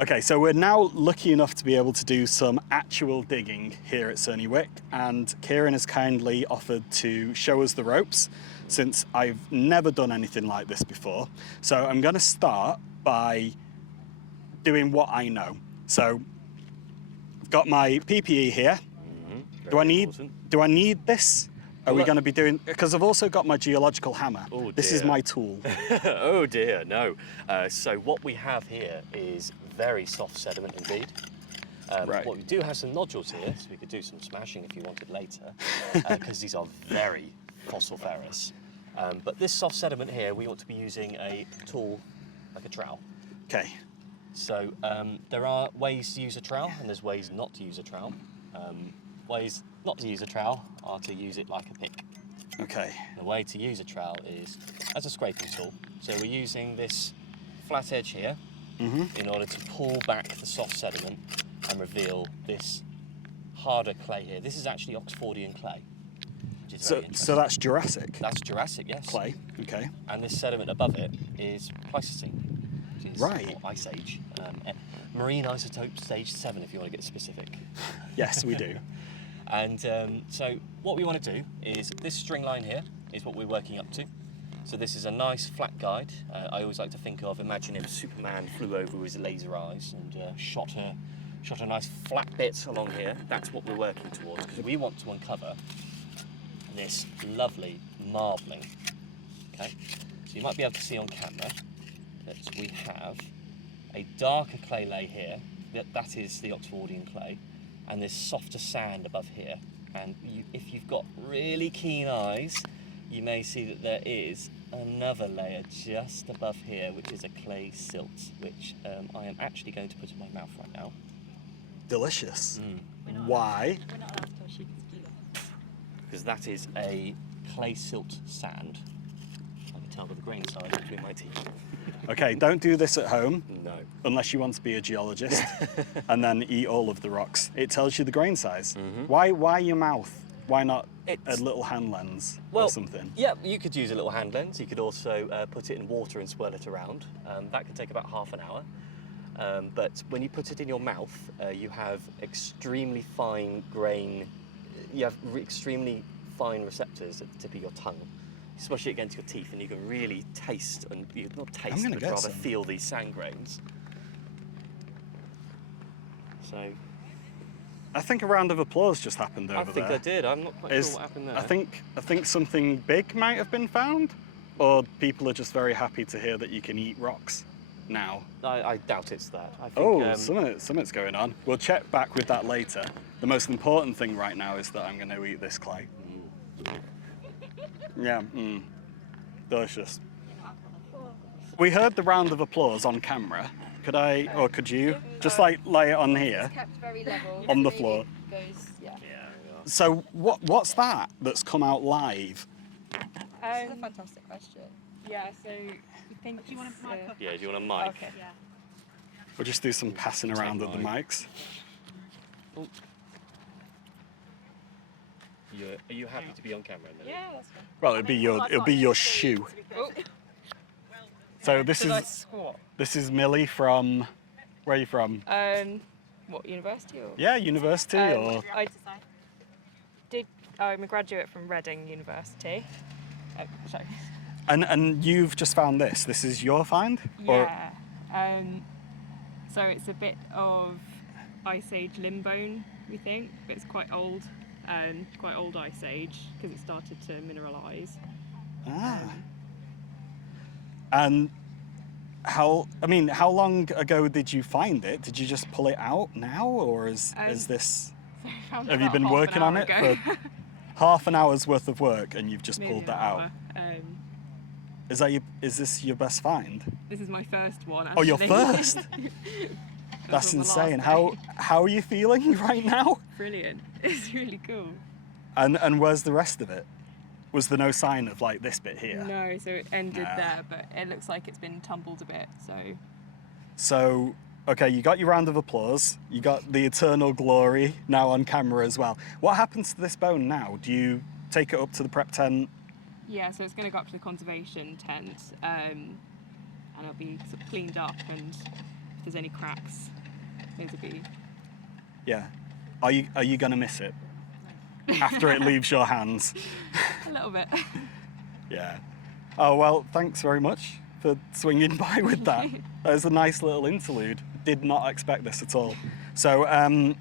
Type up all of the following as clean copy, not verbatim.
Okay, so we're now lucky enough to be able to do some actual digging here at Cerney Wick, and Kieran has kindly offered to show us the ropes since I've never done anything like this before. So I'm going to start by doing what I know. So I've got my PPE here. Do I need this? Are we going to be doing, because I've also got my geological hammer. Oh dear. This is my tool. Oh dear, no. So what we have here is very soft sediment indeed. Right. What we do have some nodules here, so we could do some smashing if you wanted later, because these are very fossiliferous. But this soft sediment here, we want to be using a tool like a trowel. Okay. So there are ways to use a trowel and there's ways not to use a trowel. Ways not to use a trowel are to use it like a pick. Okay. The way to use a trowel is as a scraping tool. So we're using this flat edge here in order to pull back the soft sediment and reveal this harder clay here. This is actually Oxfordian clay, which is very interesting. So that's Jurassic? That's Jurassic, yes. Clay, okay. And this sediment above it is Pleistocene, which is Right. or Ice Age. Marine isotope stage 7 if you want to get specific. Yes, we do. And so what we want to do is this string line here is what we're working up to. So this is a nice flat guide. I always like to think of, imagine if Superman flew over with his laser eyes and shot a nice flat bit along here. That's what we're working towards, because we want to uncover this lovely marbling. Okay, so you might be able to see on camera that we have a darker clay lay here. That is the Oxfordian clay. And this softer sand above here. And if you've got really keen eyes, you may see that there is another layer just above here, which is a clay silt, which I am actually going to put in my mouth right now. Delicious. Why? We're not allowed to shoot it. Because that is a clay silt sand. I can tell by the grain size between my teeth. Okay, don't do this at home. No. Unless you want to be a geologist and then eat all of the rocks. It tells you the grain size. Why your mouth? Why not a little hand lens or something? Yeah, you could use a little hand lens. You could also put it in water and swirl it around. That could take about half an hour. But when you put it in your mouth, you have extremely fine grain. You have extremely fine receptors at the tip of your tongue. You smush it against your teeth and you can really taste, and not taste, but rather feel these sand grains. So I think a round of applause just happened over there. I think I did. I'm not quite sure what happened there. I think something big might have been found, or people are just very happy to hear that you can eat rocks now. I doubt it's that. I think, something's going on. We'll check back with that later. The most important thing right now is that I'm going to eat this clay. Yeah, delicious. We heard the round of applause on camera. Could I, or could you, just like lay it on here? It's kept very level. On the floor. Goes, yeah. So what's that that's come out live? This is a fantastic question. Yeah, so you think do you want a mic? Yeah, do you want a mic? Okay. Yeah. We'll just do some passing around of the mics. Oh. Are you happy to be on camera? Then? Yeah, that's fine. Well, it'll be your shoe. Oh. So this is Millie from. Where are you from? What, university or? Yeah, university or. I'm a graduate from Reading University. Oh, sorry. And you've just found this. This is your find? Yeah. So it's a bit of Ice Age limb bone, we think, but it's quite old Ice Age because it started to mineralise. And how long ago did you find it? Did you just pull it out now, or is this? Have you been working on it for half an hour's worth of work and you've just pulled that out? Is this your best find? This is my first one. Actually. Oh, your first? That's insane. How are you feeling right now? Brilliant. It's really cool. And where's the rest of it? Was there no sign of like this bit here? No, so it ended there, but it looks like it's been tumbled a bit, So, okay, you got your round of applause. You got the eternal glory now on camera as well. What happens to this bone now? Do you take it up to the prep tent? Yeah, so it's going to go up to the conservation tent, and it'll be sort of cleaned up and if there's any cracks, things would be. Yeah. Are you gonna miss it after it leaves your hands? A little bit. Yeah. Oh well, thanks very much for swinging by with that. That was a nice little interlude. Did not expect this at all. So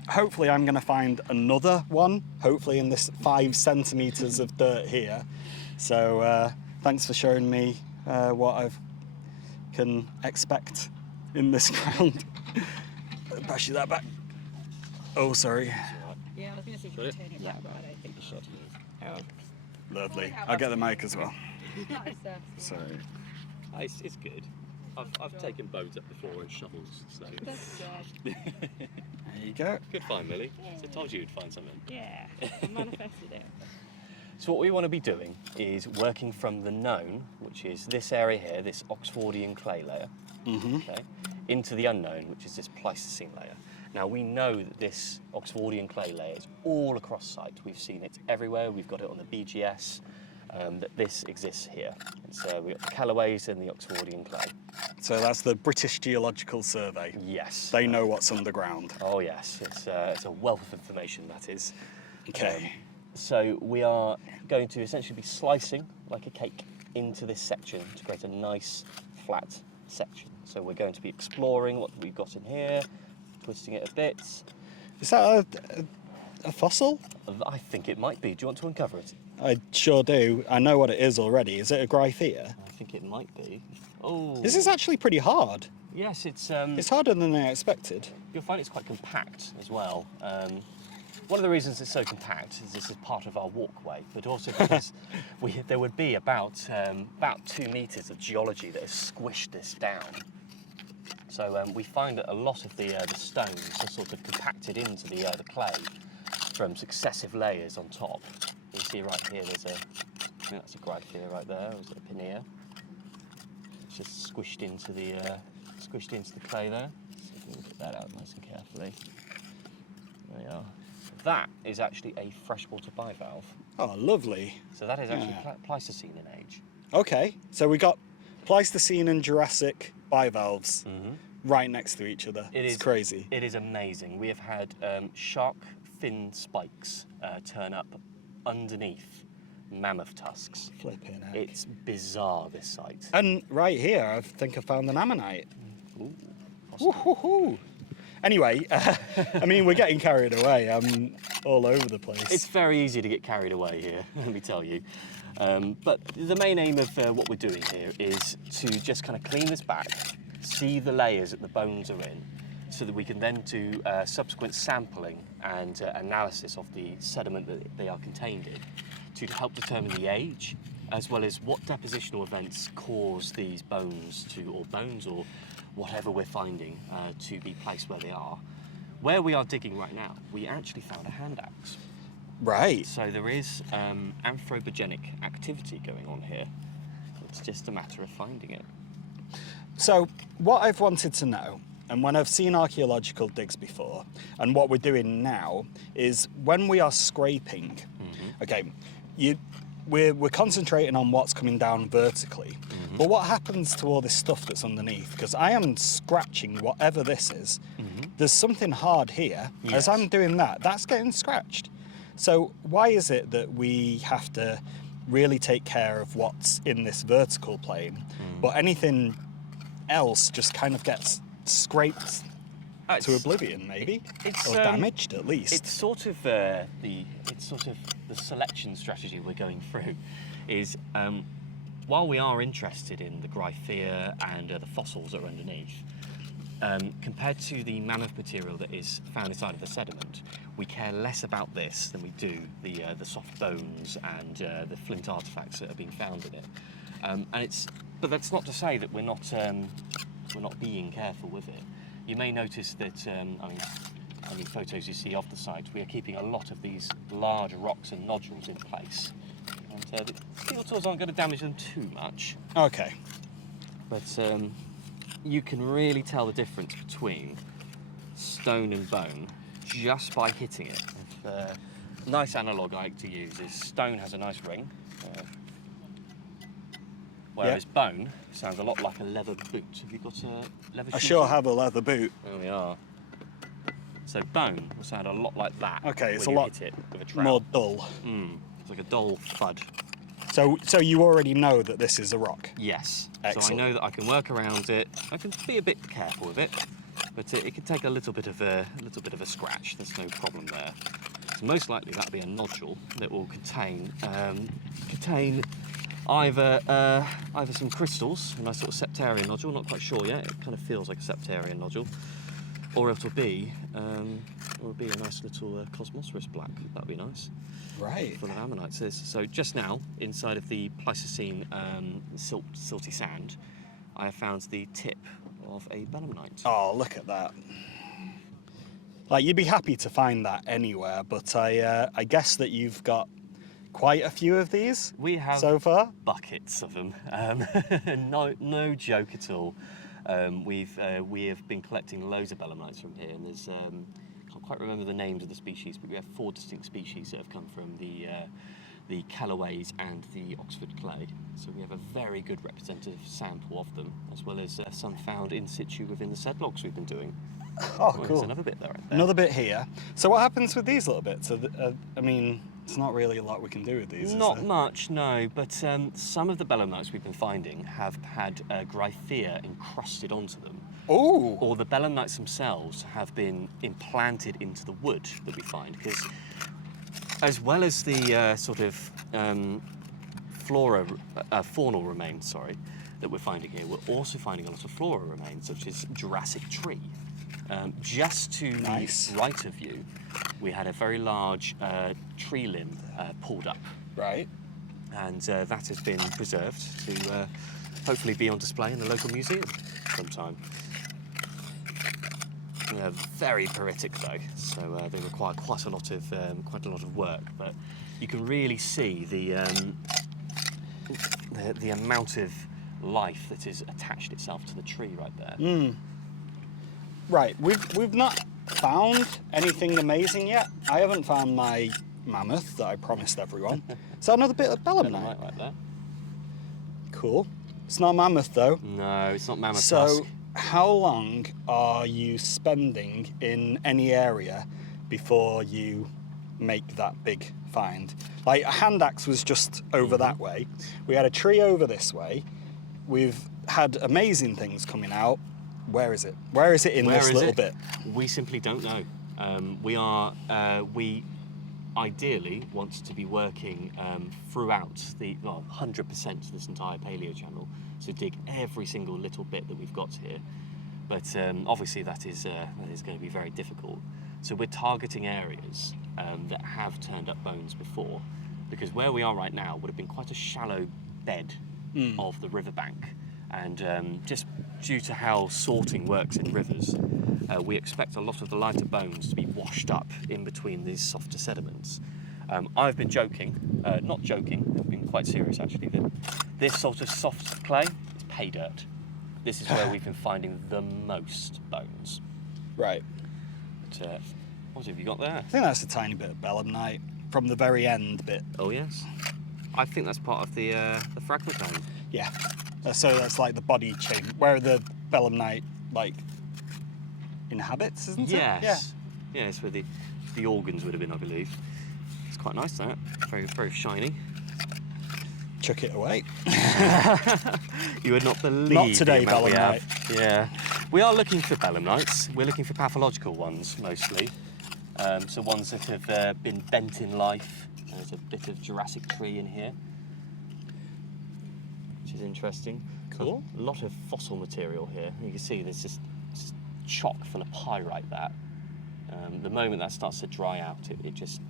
hopefully I'm going to find another one, hopefully in this 5 centimetres of dirt here. So thanks for showing me what I can expect in this ground. Pass you that back. Oh, sorry. Yeah, I was going to say you turn it back, but I don't think you should. Oh. Lovely. I'll get the mic as well. Nice, Sorry. It's good. I've taken boats up before and shovels, so. That's There you go. Good find, Millie. So I told you you'd find something. Yeah, I manifested it. So what we want to be doing is working from the known, which is this area here, this Oxfordian clay layer, okay, into the unknown, which is this Pleistocene layer. Now we know that this Oxfordian clay layer is all across site. We've seen it everywhere. We've got it on the BGS. That this exists here. We've got the Calaways and the Oxfordian clay. So that's the British Geological Survey. Yes. They know what's underground. Oh yes, it's a wealth of information, that is. Okay. So we are going to essentially be slicing like a cake into this section to create a nice flat section. So we're going to be exploring what we've got in here, twisting it a bit. Is that a fossil? I think it might be. Do you want to uncover it? I sure do. I know what it is already. Is it a Gryphea? I think it might be. Oh. This is actually pretty hard. Yes, it's harder than I expected. You'll find it's quite compact as well. One of the reasons it's so compact is this is part of our walkway, but also because there would be about 2 meters of geology that has squished this down. So we find that a lot of the stones are sort of compacted into the clay from successive layers on top. You see right here, I think that's a Gryphea right there, or is it a Pinea? It's just squished into the clay there. See if we can get that out nice and carefully. There we are. That is actually a freshwater bivalve. Oh, lovely. So that is actually Pleistocene in age. Okay, so we got Pleistocene and Jurassic bivalves right next to each other. It's crazy. It is amazing. We have had shark fin spikes turn up underneath mammoth tusks. Flipping heck. It's bizarre, this site. And right here, I think I found an ammonite. Ooh, Woo-hoo-hoo. Anyway, I mean, we're getting carried away. I'm all over the place. It's very easy to get carried away here, let me tell you. But the main aim of what we're doing here is to just kind of clean this back, see the layers that the bones are in, so that we can then do subsequent sampling and analysis of the sediment that they are contained in to help determine the age, as well as what depositional events cause these bones or whatever we're finding to be placed where they are. Where we are digging right now, we actually found a hand axe. Right. So there is anthropogenic activity going on here. It's just a matter of finding it. So what I've wanted to know, and when I've seen archaeological digs before, and what we're doing now, is when we are scraping, okay, we're concentrating on what's coming down vertically, but what happens to all this stuff that's underneath? Because I am scratching whatever this is. There's something hard here. Yes. As I'm doing that, that's getting scratched. So why is it that we have to really take care of what's in this vertical plane, but anything else just kind of gets scraped to oblivion, maybe, or damaged at least? It's sort of the selection strategy we're going through. Is while we are interested in the Gryphea and the fossils that are underneath, compared to the mammoth material that is found inside of the sediment, we care less about this than we do the soft bones and the flint artifacts that are being found in it. But that's not to say that we're not being careful with it. You may notice that I mean, photos you see of the site, we are keeping a lot of these large rocks and nodules in place. And the steel tools aren't going to damage them too much. Okay. But you can really tell the difference between stone and bone just by hitting it. A nice analogue I like to use is stone has a nice ring. Whereas bone sounds a lot like a leather boot. Have you got a leather shoe? I sure have a leather boot. There we are. So bone will sound a lot like that. Okay, it's when a you lot hit it with a trowel. more dull. It's like a dull thud. So you already know that this is a rock? Yes. Excellent. So I know that I can work around it. I can be a bit careful with it, but it can take a little bit of a scratch. There's no problem there. So most likely that'll be a nodule that will contain either some crystals, a nice sort of septarian nodule. Not quite sure yet. It kind of feels like a septarian nodule, or it'll be a nice little Cosmosphorus black. That'd be nice. Right. Full of ammonites. So just now, inside of the Pleistocene silty sand, I have found the tip of a belemnite. Oh, look at that. Like, you'd be happy to find that anywhere, but I guess that you've got quite a few of these We have so far. buckets of them. No joke at all. We have been collecting loads of belemnites from here, and there's can't quite remember the names of the species, but we have 4 distinct species that have come from the Callaways and the Oxford clay. So we have a very good representative sample of them, as well as some found in situ within the sedlogs we've been doing. Oh, There's cool. another bit there. Another bit here. So what happens with these little bits? I mean, it's not really a lot we can do with these, Not is there? much, no, but some of the belemnites we've been finding have had gryphea encrusted onto them. Ooh! Or the belemnites themselves have been implanted into the wood that we find, because as well as the sort of faunal remains, that we're finding here, we're also finding a lot of flora remains, such as Jurassic tree. Just to Nice. the right of you, we had a very large tree limb pulled up, Right. and that has been preserved to hopefully be on display in the local museum sometime. They're very peritic though, so they require quite a lot of work. But you can really see the amount of life that has attached itself to the tree right there. Right. We've not found anything amazing yet. I haven't found my mammoth that I promised everyone. So another bit of belemnite. Right there. Cool. It's not mammoth though. No, it's not mammoth So, tusk. how long are you spending in any area before you make that big find? Like, a hand axe was just over that way. We had a tree over this way. We've had amazing things coming out. Where is it? Where is it in this little bit? We simply don't know. We ideally want to be working throughout the 100% of this entire Paleo channel, so dig every single little bit that we've got here. But obviously that is going to be very difficult. So we're targeting areas that have turned up bones before, because where we are right now would have been quite a shallow bed of the riverbank, and just due to how sorting works in rivers, we expect a lot of the lighter bones to be washed up in between these softer sediments. I've been joking, not joking, I've been quite serious actually, that this sort of soft clay is pay dirt. This is where we've been finding the most bones. Right. But, what have you got there? I think that's a tiny bit of belemnite from the very end bit. Oh yes. I think that's part of the fragment dome. Yeah. So that's like the body chain, where the belemnite like inhabits, isn't it? Yes. Yeah, it's where the organs would have been, I believe. It's quite nice, that. Very, very shiny. Chuck it away. You would not believe Not today, the amount we belemnite. have. Yeah. We are looking for belemnites. We're looking for pathological ones, mostly. So ones that have been bent in life. There's a bit of Jurassic tree in here, which is interesting. Cool. A lot of fossil material here. You can see there's just chock full of pyrite there. The moment that starts to dry out, it just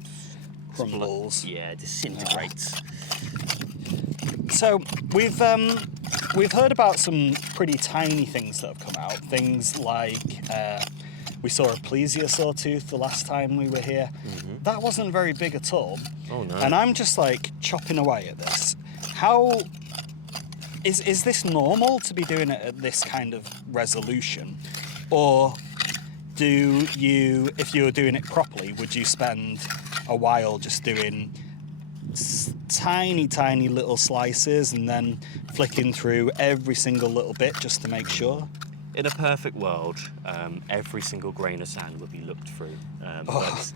Crumbles. Yeah, disintegrates. So we've heard about some pretty tiny things that have come out. Things like we saw a plesiosaur tooth the last time we were here. That wasn't very big at all. Oh no. And I'm just like chopping away at this. How is this normal to be doing it at this kind of resolution? Or do you, if you were doing it properly, would you spend a while just doing tiny, tiny little slices and then flicking through every single little bit just to make sure? In a perfect world, every single grain of sand would be looked through. But,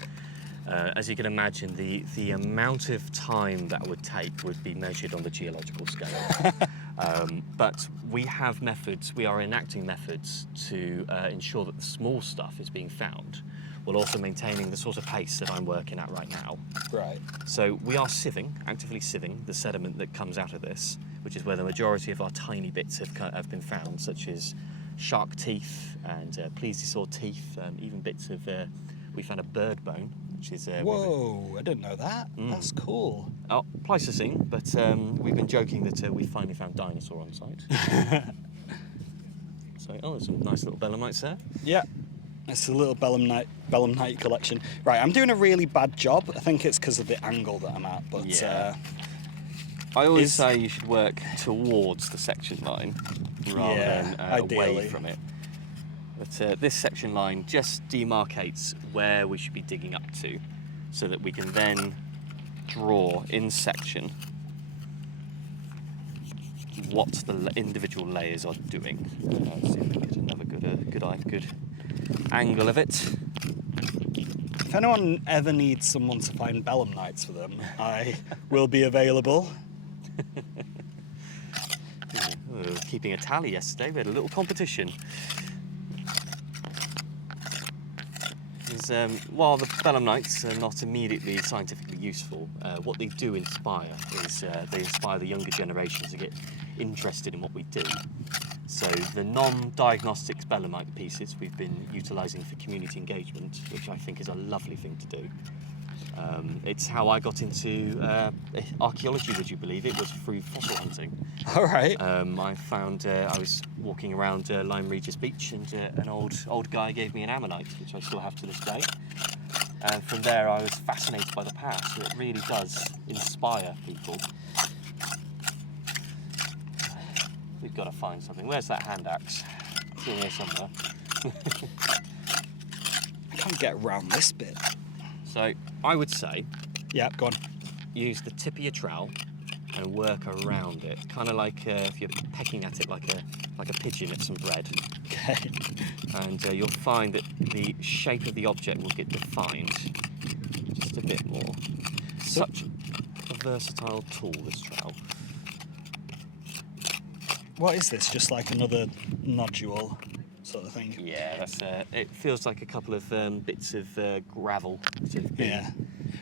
as you can imagine, the amount of time that would take would be measured on the geological scale. But we have methods, we are enacting methods to ensure that the small stuff is being found, while also maintaining the sort of pace that I'm working at right now. Right. So we are actively sieving the sediment that comes out of this, which is where the majority of our tiny bits have been found, such as shark teeth and plesiosaur teeth, even bits of, we found a bird bone, which is... Whoa, I didn't know that. That's cool. Oh, Pleistocene, but we've been joking that we finally found dinosaur on site. So, there's some nice little belemnites there. Yeah, it's a little belemnite collection. Right, I'm doing a really bad job. I think it's because of the angle that I'm at, but... Yeah. I always say you should work towards the section line rather than away from it. But this section line just demarcates where we should be digging up to, so that we can then draw in section what the individual layers are doing. Let's see if we can get another good angle of it. If anyone ever needs someone to find belemnites for them, I will be available. We were keeping a tally yesterday. We had a little competition. While the belemnites are not immediately scientifically useful, what they do inspire is they inspire the younger generation to get interested in what we do. So the non-diagnostics belemnite pieces we've been utilising for community engagement, which I think is a lovely thing to do. It's how I got into archaeology, would you believe it, was through fossil hunting. All right. I found, I was walking around Lyme Regis Beach and an old guy gave me an ammonite, which I still have to this day. And from there I was fascinated by the past, so it really does inspire people. We've got to find something. Where's that hand axe? It's in here somewhere. I can't get around this bit. So I would say, Yeah, go on. use the tip of your trowel and work around it, kind of like if you're pecking at it like a pigeon at some bread. Okay. And you'll find that the shape of the object will get defined just a bit more. Such a versatile tool, this trowel. What is this? Just like another nodule sort of thing? Yeah, that's it feels like a couple of bits of gravel. Sort of Yeah.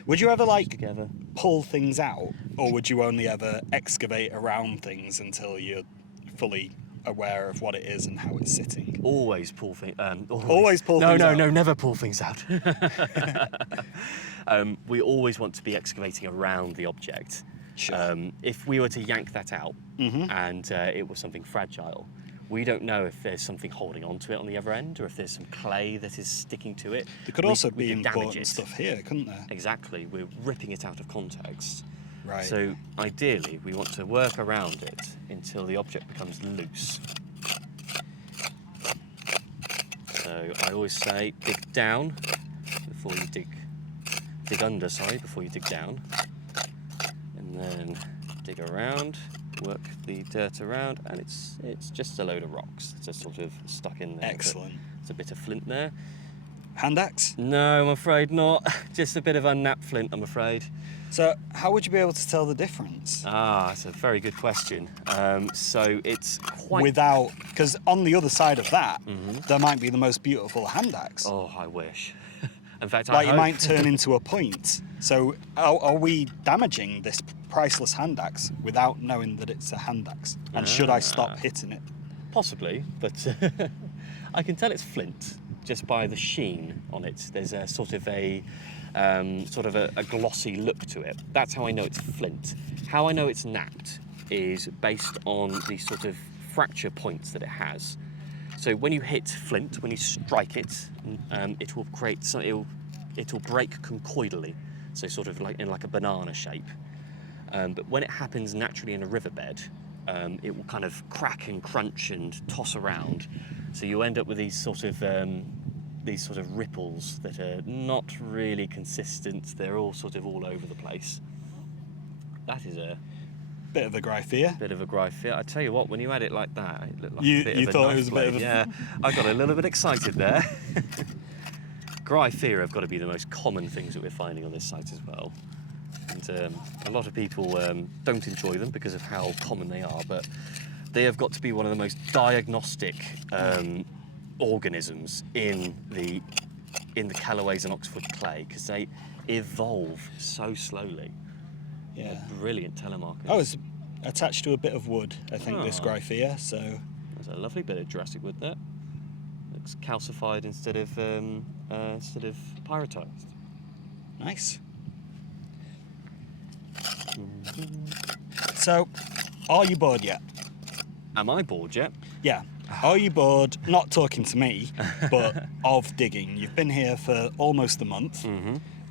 Would you ever like together. pull things out, or would you only ever excavate around things until you're fully aware of what it is and how it's sitting? Always pull things. Always pull things out. No, never pull things out. We always want to be excavating around the object. Sure. If we were to yank that out and it was something fragile, we don't know if there's something holding on to it on the other end, or if there's some clay that is sticking to it. There could also we be could damage important it. stuff here, couldn't there? Exactly, we're ripping it out of context. Right. So ideally, we want to work around it until the object becomes loose. So I always say, dig down before you dig under, before you dig down. And then dig around, work the dirt around, and it's just a load of rocks. It's just sort of stuck in there. Excellent. There's a bit of flint there. Hand axe? No, I'm afraid not. Just a bit of unnapped flint, I'm afraid. So how would you be able to tell the difference? That's a very good question. So it's quite... Without, because on the other side of that, there might be the most beautiful hand axe. Oh, I wish. In fact, Like I it hope. might turn into a point. So are we damaging this priceless hand axe without knowing that it's a hand axe? And should I stop hitting it? Possibly, but I can tell it's flint just by the sheen on it. There's a sort of a glossy look to it. That's how I know it's flint. How I know it's napped is based on the sort of fracture points that it has. So when you hit flint, when you strike it, it will create it'll break conchoidally, so sort of like in like a banana shape. But when it happens naturally in a riverbed, it will kind of crack and crunch and toss around. So you end up with these sort of ripples that are not really consistent. They're all sort of all over the place. That is a Bit of a Gryphea. bit of a Gryphea. I tell you what, when you had it like that, it looked like You- a bit you of a thought it knife was a bit of blade. a- Yeah, I got a little bit excited there. Gryphea have got to be the most common things that we're finding on this site as well. And a lot of people don't enjoy them because of how common they are, but they have got to be one of the most diagnostic organisms in the Callaways and Oxford clay, because they evolve so slowly. Yeah. They're brilliant telemarkers. Oh, it's attached to a bit of wood, I think, this Oh. Gryphea, so... There's a lovely bit of Jurassic wood there. Looks calcified instead of pyritized. Nice. So, are you bored yet? Am I bored yet? Yeah. Are you bored, not talking to me, but of digging? You've been here for almost a month,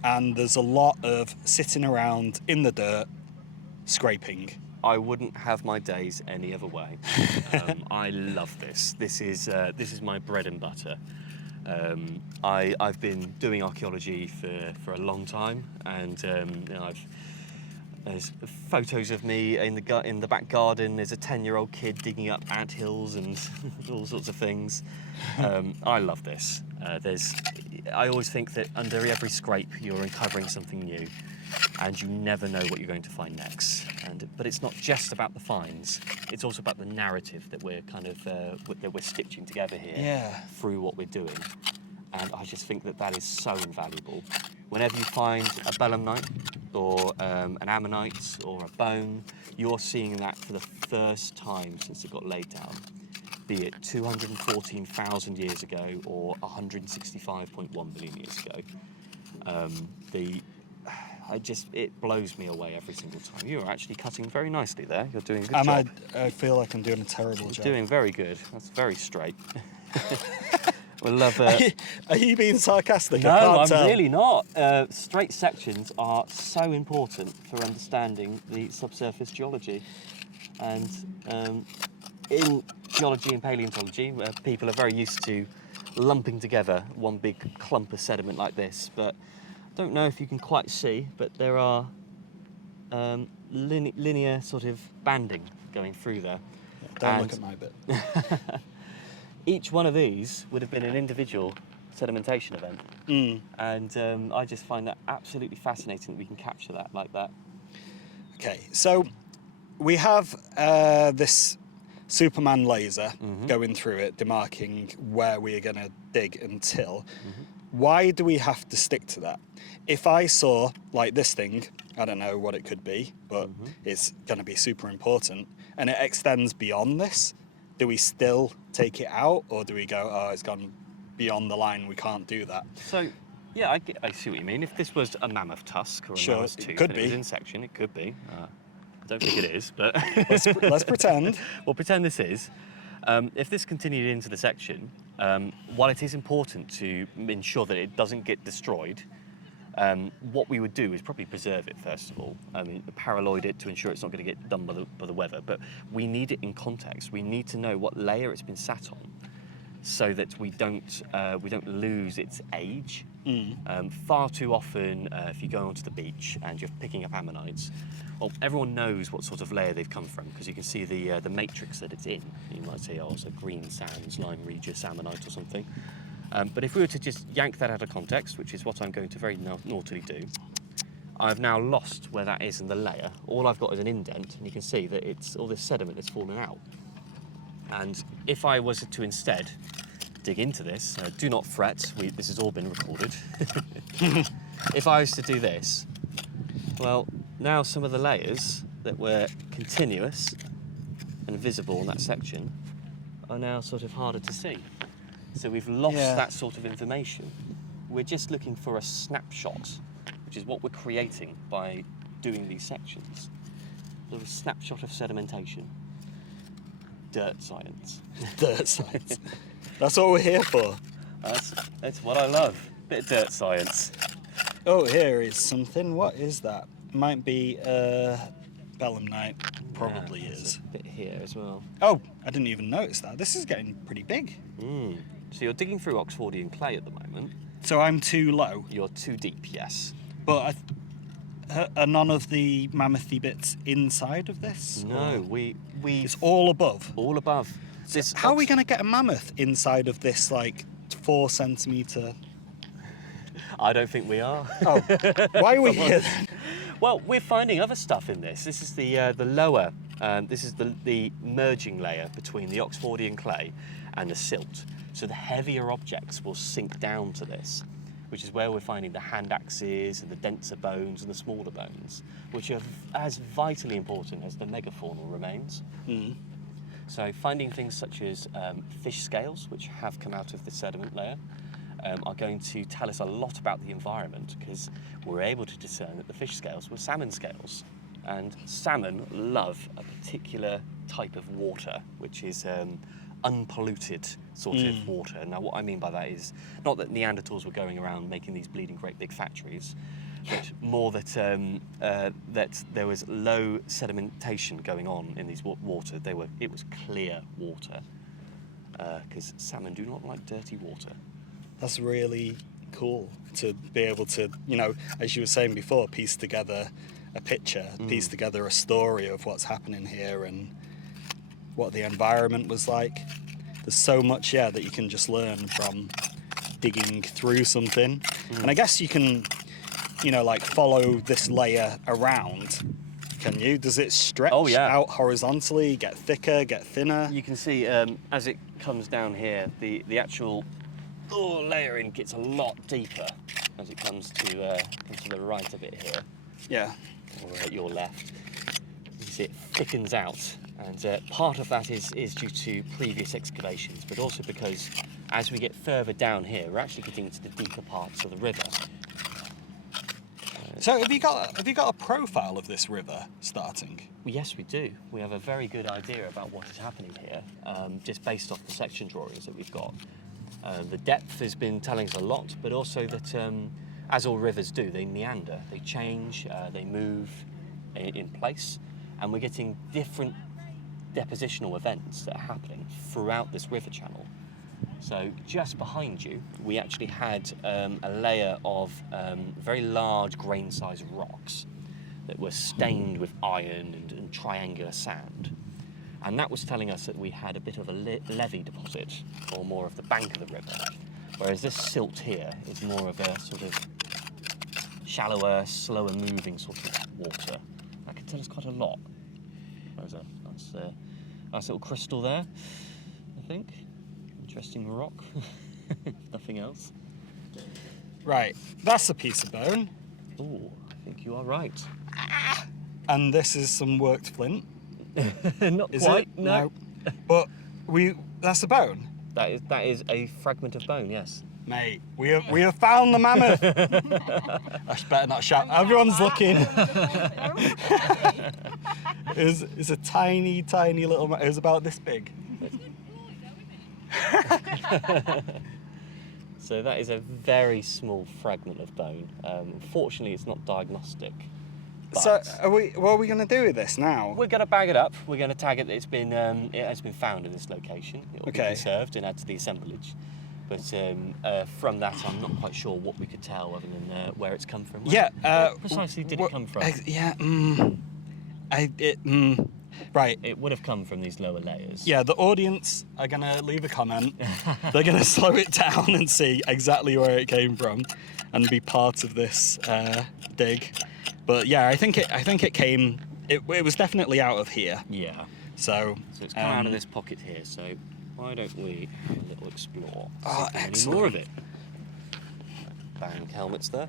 and there's a lot of sitting around in the dirt, scraping. I wouldn't have my days any other way. I love this. This is my bread and butter. I've been doing archaeology for a long time, and you know, there's photos of me in the back garden. There's a 10-year-old kid digging up anthills and all sorts of things. I love this. I always think that under every scrape you're uncovering something new, and you never know what you're going to find next. But it's not just about the finds; it's also about the narrative that we're that we're stitching together here Yeah. through what we're doing. And I just think that is so invaluable. Whenever you find a belemnite or an ammonite or a bone, you're seeing that for the first time since it got laid down, be it 214,000 years ago or 165.1 million years ago. It blows me away every single time. You're actually cutting very nicely there. You're doing a good job. I feel like I'm doing a terrible You're job. doing very good. That's very straight. We'll love. Are you being sarcastic? No, I can't I'm tell. really not. Straight sections are so important for understanding the subsurface geology. And in geology and paleontology, people are very used to lumping together one big clump of sediment like this. But I don't know if you can quite see, but there are linear sort of banding going through there. Don't look at my bit. Each one of these would have been an individual sedimentation event. And I just find that absolutely fascinating that we can capture that like that. Okay, so we have this Superman laser going through it, demarking where we are going to dig until. Why do we have to stick to that? If I saw, like this thing, I don't know what it could be, but it's going to be super important, and it extends beyond this, do we still take it out, or do we go, oh, it's gone beyond the line, we can't do that? So, yeah, I see what you mean. If this was a mammoth tusk or a Sure, mammoth it tooth, could and it was be. in section, it could be. I don't think it is, but Let's pretend. we'll pretend this is. If this continued into the section, while it is important to ensure that it doesn't get destroyed, what we would do is probably preserve it first of all. I mean, paraloid it to ensure it's not going to get done by the weather. But we need it in context. We need to know what layer it's been sat on, so that we don't lose its age. Far too often, if you go onto the beach and you're picking up ammonites, well, everyone knows what sort of layer they've come from because you can see the matrix that it's in. You might say, oh, it's a green sands, lime regis ammonite or something. But if we were to just yank that out of context, which is what I'm going to very naughtily do, I've now lost where that is in the layer. All I've got is an indent, and you can see that all this sediment is fallen out. And if I was to instead dig into this, do not fret, this has all been recorded. If I was to do this, well, now some of the layers that were continuous and visible in that section are now sort of harder to see. So we've lost that sort of information. We're just looking for a snapshot, which is what we're creating by doing these sections. Sort of a snapshot of sedimentation. Dirt science. Dirt science. That's what we're here for. That's what I love. Bit of dirt science. Oh, here is something. What is that? Might be belemnite. Probably There's is. a bit here as well. Oh, I didn't even notice that. This is getting pretty big. So you're digging through Oxfordian clay at the moment. So I'm too low. You're too deep, yes. But are none of the mammothy bits inside of this? No, Or- we It's all above. all above. This How are we going to get a mammoth inside of this, like, 4 centimetre? I don't think we are. Oh, why are we here then? Well, we're finding other stuff in this. This is the lower. This is the merging layer between the Oxfordian clay and the silt. So the heavier objects will sink down to this, which is where we're finding the hand axes and the denser bones and the smaller bones, which are as vitally important as the megafaunal remains. Mm. So finding things such as fish scales, which have come out of the sediment layer, are going to tell us a lot about the environment, because we're able to discern that the fish scales were salmon scales. And salmon love a particular type of water, which is unpolluted sort of water. Now, what I mean by that is not that Neanderthals were going around making these bleeding great big factories, but more that that there was low sedimentation going on in these water. It was clear water, because salmon do not like dirty water. That's really cool to be able to, you know, as you were saying before, piece together a picture, piece together a story of what's happening here and what the environment was like. There's so much, that you can just learn from digging through something. And I guess you can, you know, like follow this layer around. Can you? Does it stretch out horizontally, get thicker, get thinner? You can see as it comes down here, the actual layering gets a lot deeper as it comes to the right of it here. Yeah. Or at your left. You see it thickens out, and part of that is due to previous excavations, but also because as we get further down here, we're actually getting into the deeper parts of the river. So have you got a profile of this river starting? Well, yes, we do. We have a very good idea about what is happening here, just based off the section drawings that we've got. The depth has been telling us a lot, but also that, as all rivers do, they meander, they change, they move in place, and we're getting different depositional events that are happening throughout this river channel. So just behind you, we actually had a layer of very large grain-sized rocks that were stained with iron and triangular sand. And that was telling us that we had a bit of a levee deposit, or more of the bank of the river. Whereas this silt here is more of a sort of shallower, slower moving sort of water. That can tell us quite a lot. There's a nice little crystal there, I think. Interesting rock, if nothing else. Right, that's a piece of bone. Oh, I think you are right. And this is some worked flint. Not Is quite, it? no. But that's a bone. That is a fragment of bone, yes. Mate, we have found the mammoth. I better not shout. Everyone's looking. It's a tiny, tiny little. It was about this big. So that is a very small fragment of bone. Unfortunately, it's not diagnostic. So, But what are we going to do with this now? we're going to bag it up. We're going to tag it that it has been found in this location. It will be Okay. conserved and add to the assemblage. But from that, I'm not quite sure what we could tell other than where it's come from. Yeah. Where precisely did it come from? Right. It would have come from these lower layers. Yeah, the audience are going to leave a comment. They're going to slow it down and see exactly where it came from and be part of this dig. But yeah, I think it came. It was definitely out of here. Yeah. So it's come out of this pocket here. So why don't we have a little explore? Oh, See if there's excellent. any more of it. Bang, helmets there.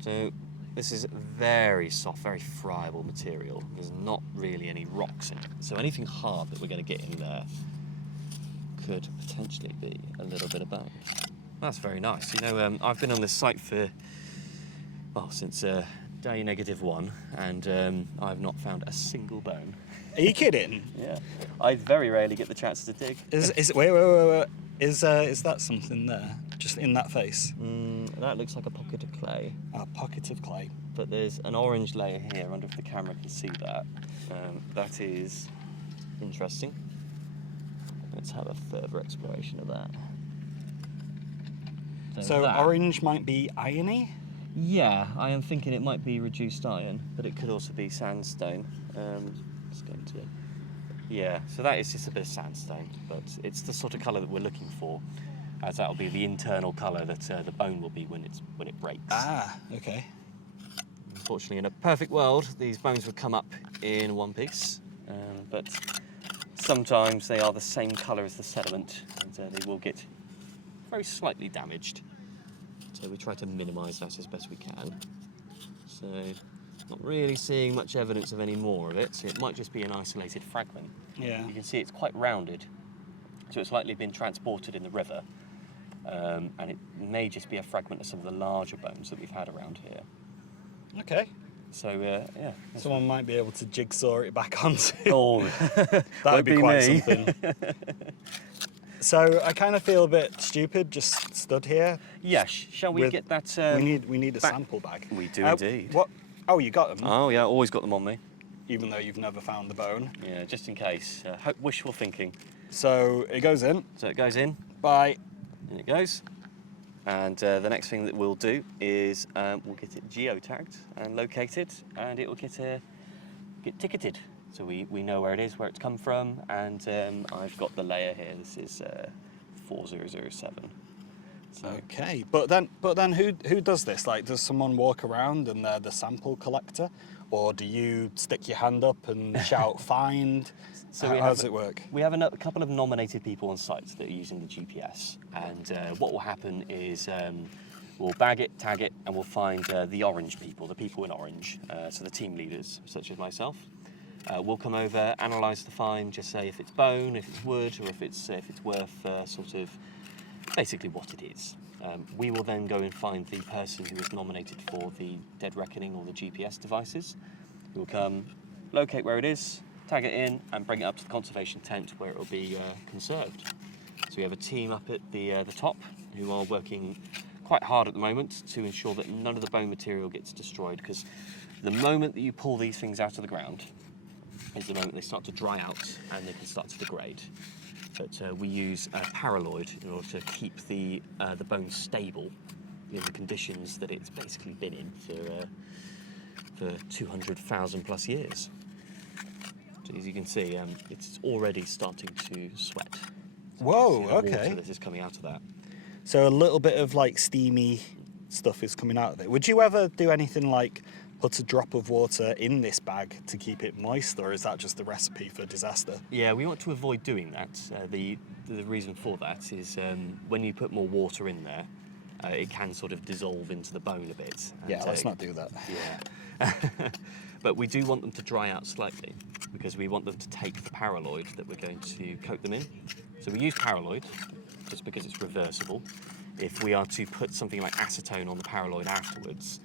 So this is very soft, very friable material. There's not really any rocks in it. So anything hard that we're going to get in there could potentially be a little bit of bone. That's very nice. You know, I've been on this site for, since day -1, and I've not found a single bone. are you kidding? Yeah. I very rarely get the chance to dig. Wait. Is that something there? Just in that face? That looks like a pocket of clay. A pocket of clay. But there's an orange layer here. I wonder if the camera can see that. That is interesting. Let's have a further exploration of that. So that- orange might be irony? Yeah, I am thinking it might be reduced iron, but it could also be sandstone. It's going to... Yeah, so that is just a bit of sandstone, but it's the sort of colour that we're looking for, as that will be the internal colour that the bone will be when it breaks. Ah, okay. Unfortunately, in a perfect world, these bones would come up in one piece, but sometimes they are the same colour as the sediment, and they will get very slightly damaged. So we try to minimise that as best we can. So, not really seeing much evidence of any more of it, so it might just be an isolated fragment. Yeah. You can see it's quite rounded, so it's likely been transported in the river, and it may just be a fragment of some of the larger bones that we've had around here. Okay. So, yeah. Someone might be able to jigsaw it back onto. Oh, That'd be quite me. something. So I kind of feel a bit stupid just stood here. Yes, shall we get that? We need a back- sample bag. We do indeed. What? Oh, you got them, Oh yeah, always got them on me. even though you've never found the bone. Yeah, just in case. Wishful thinking. So it goes in. So it goes in, Bye. in it goes. And the next thing that we'll do is we'll get it geotagged and located, and it will get ticketed. So we know where it is, where it's come from, and I've got the layer here. This is 4007. So Okay, but then who does this? Like, does someone walk around and they're the sample collector, or do you stick your hand up and shout find? So How does it work? We have a couple of nominated people on site that are using the GPS, and what will happen is we'll bag it, tag it, and we'll find the orange people, the people in orange, so the team leaders, such as myself. We'll come over, analyse the find, just say if it's bone, if it's wood, or if it's worth sort of basically what it is. We will then go and find the person who is nominated for the dead reckoning or the GPS devices. Who will come, locate where it is, tag it in, and bring it up to the conservation tent where it will be conserved. So we have a team up at the top who are working quite hard at the moment to ensure that none of the bone material gets destroyed, because the moment that you pull these things out of the ground is the moment they start to dry out and they can start to degrade. But we use paraloid in order to keep the bone stable in the conditions that it's basically been in for 200,000 plus years. So as you can see, it's already starting to sweat. So Whoa, you can see the okay. water that is coming out of that. So a little bit of like steamy stuff is coming out of it. Would you ever do anything like put a drop of water in this bag to keep it moist, or is that just the recipe for disaster? Yeah, we want to avoid doing that. The reason for that is when you put more water in there, it can sort of dissolve into the bone a bit. And, Yeah, let's not do that. Yeah. But we do want them to dry out slightly, because we want them to take the paraloid that we're going to coat them in. So we use paraloid just because it's reversible. If we are to put something like acetone on the paraloid afterwards,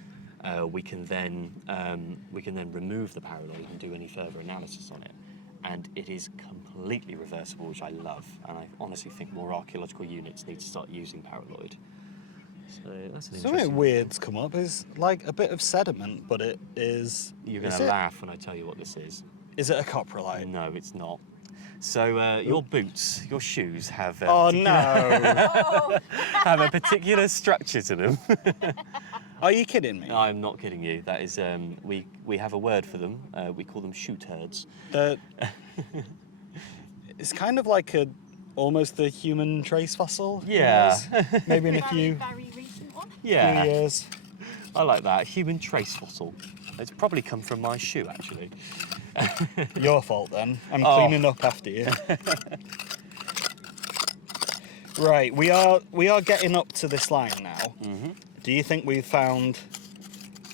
we can then remove the paraloid and do any further analysis on it. And it is completely reversible, which I love. And I honestly think more archaeological units need to start using paraloid. So that's an Something interesting... weird's come up. Is like a bit of sediment, but it is. You're going is to it- laugh when I tell you what this is. Is it a coprolite? No, it's not. So your boots, your shoes have Oh no! have a particular structure to them. Are you kidding me? I'm not kidding you. That is, we have a word for them. We call them shoe turds. It's kind of like almost a human trace fossil. Yeah. Maybe in a few Very recent one. Yeah, years. I like that. Human trace fossil. It's probably come from my shoe, actually. Your fault then. I'm Oh. cleaning up after you. Right, we are getting up to this line now. Mm-hmm. Do you think we've found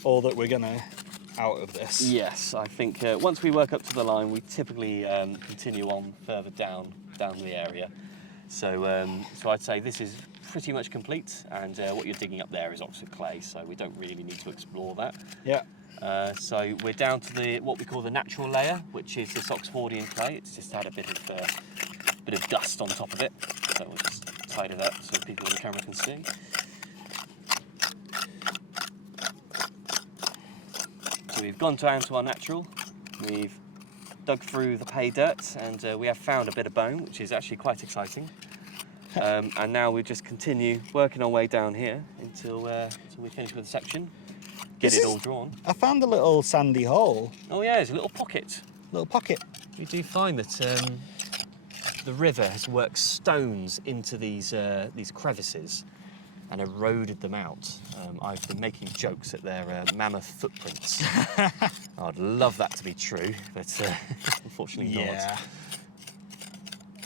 all that we're gonna out of this? Yes, I think once we work up to the line, we typically continue on further down the area. So, so I'd say this is pretty much complete, and what you're digging up there is Oxford clay, so we don't really need to explore that. Yeah. So we're down to what we call the natural layer, which is this Oxfordian clay. It's just had a bit of dust on top of it, so we'll just tidy that up so people on the camera can see. So we've gone down to our natural. We've dug through the pay dirt, and we have found a bit of bone, which is actually quite exciting. And now we just continue working our way down here until we finish with the section, get it all drawn. I found a little sandy hole, Oh yeah, there's a little pocket. little pocket. We do find that the river has worked stones into these crevices and eroded them out. I've been making jokes at their mammoth footprints. I'd love that to be true, but unfortunately not.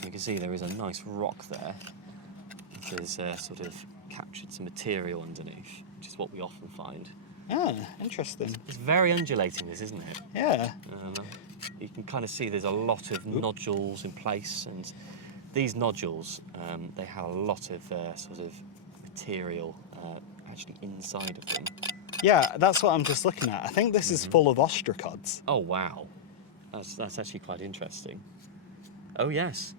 You can see there is a nice rock there that has sort of captured some material underneath, which is what we often find. Ah, interesting. It's very undulating, this, isn't it? Yeah. You can kind of see there's a lot of nodules in place, and these nodules, they have a lot of sort of material actually inside of them. Yeah, that's what I'm just looking at. I think this is full of ostracods. Oh wow, that's actually quite interesting. Oh yes.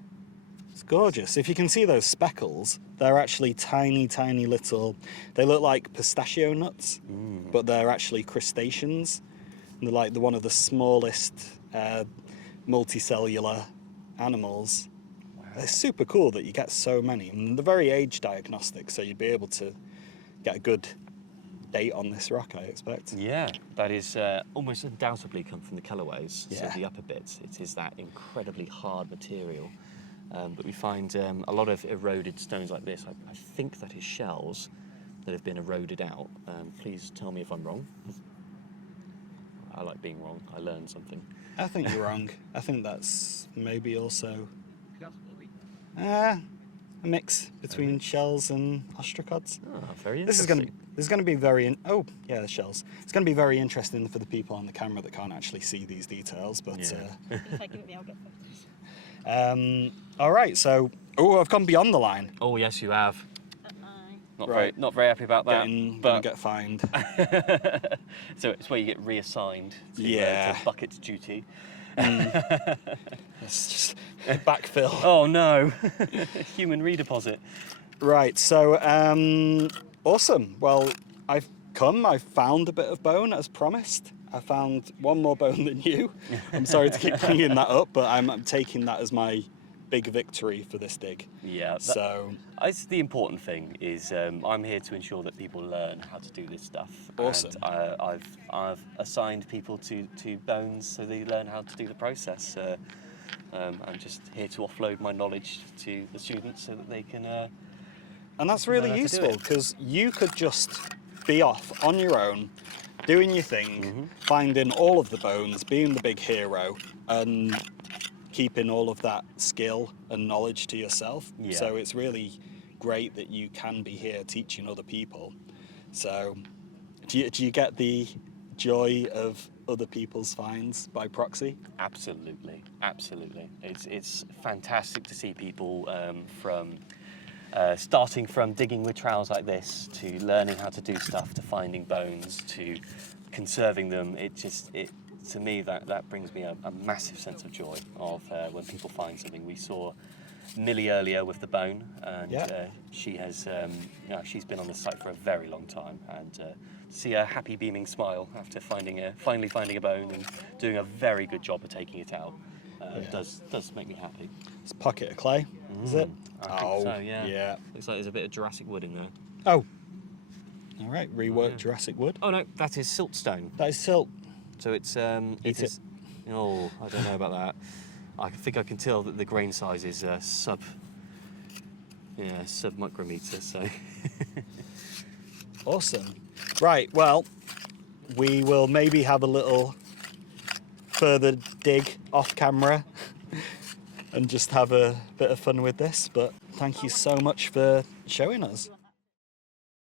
It's gorgeous. If you can see those speckles, they're actually tiny, tiny little... They look like pistachio nuts, but they're actually crustaceans. And they're like one of the smallest multicellular animals. Wow. It's super cool that you get so many. And they're very age diagnostic, so you'd be able to get a good date on this rock, I expect. Yeah, that is almost undoubtedly come from the colourways. Yeah. So the upper bits, it is that incredibly hard material. But we find a lot of eroded stones like this. I think that is shells that have been eroded out. Please tell me if I'm wrong. I like being wrong. I learned something. I think you're wrong. I think that's maybe also a mix between shells and ostracods. Oh, very This interesting. is going to be very... Oh, yeah, the shells. It's going to be very interesting for the people on the camera that can't actually see these details, but... If I give it me, I'll get photos. All right, so... Oh, I've gone beyond the line. Oh yes, you have. Right. Not very happy about that. Gonna but get fined. so it's where you get reassigned to, Yeah. to bucket duty. It's just backfill. Oh no, human redeposit. Right, so awesome. Well, I've found a bit of bone as promised. I found one more bone than you. I'm sorry to keep bringing that up, but I'm taking that as my big victory for this dig. Yeah. So It's the important thing is I'm here to ensure that people learn how to do this stuff. Awesome. And I've assigned people to bones so they learn how to do the process. I'm just here to offload my knowledge to the students so that they can. and that's learn really how to do useful it. because you could just be off on your own, doing your thing, finding all of the bones, being the big hero, and keeping all of that skill and knowledge to yourself. Yeah. So it's really great that you can be here teaching other people. So do you get the joy of other people's finds by proxy? Absolutely. It's fantastic to see people from starting from digging with trowels like this to learning how to do stuff to finding bones to conserving them. To me, that brings me a massive sense of joy of when people find something. We saw Millie earlier with the bone, and she has she's been on the site for a very long time, and to see a happy beaming smile after finally finding a bone and doing a very good job of taking it out does make me happy. It's a pocket of clay, is it? I think so, yeah. Looks like there's a bit of Jurassic wood in there. Oh. All right, reworked Jurassic wood. Oh no, that is siltstone. That is silt. So it's Eat it. Oh, I don't know about that. I think I can tell that the grain size is sub micrometer. So Awesome. Right, well, we will maybe have a little further dig off camera and just have a bit of fun with this, but thank you so much for showing us.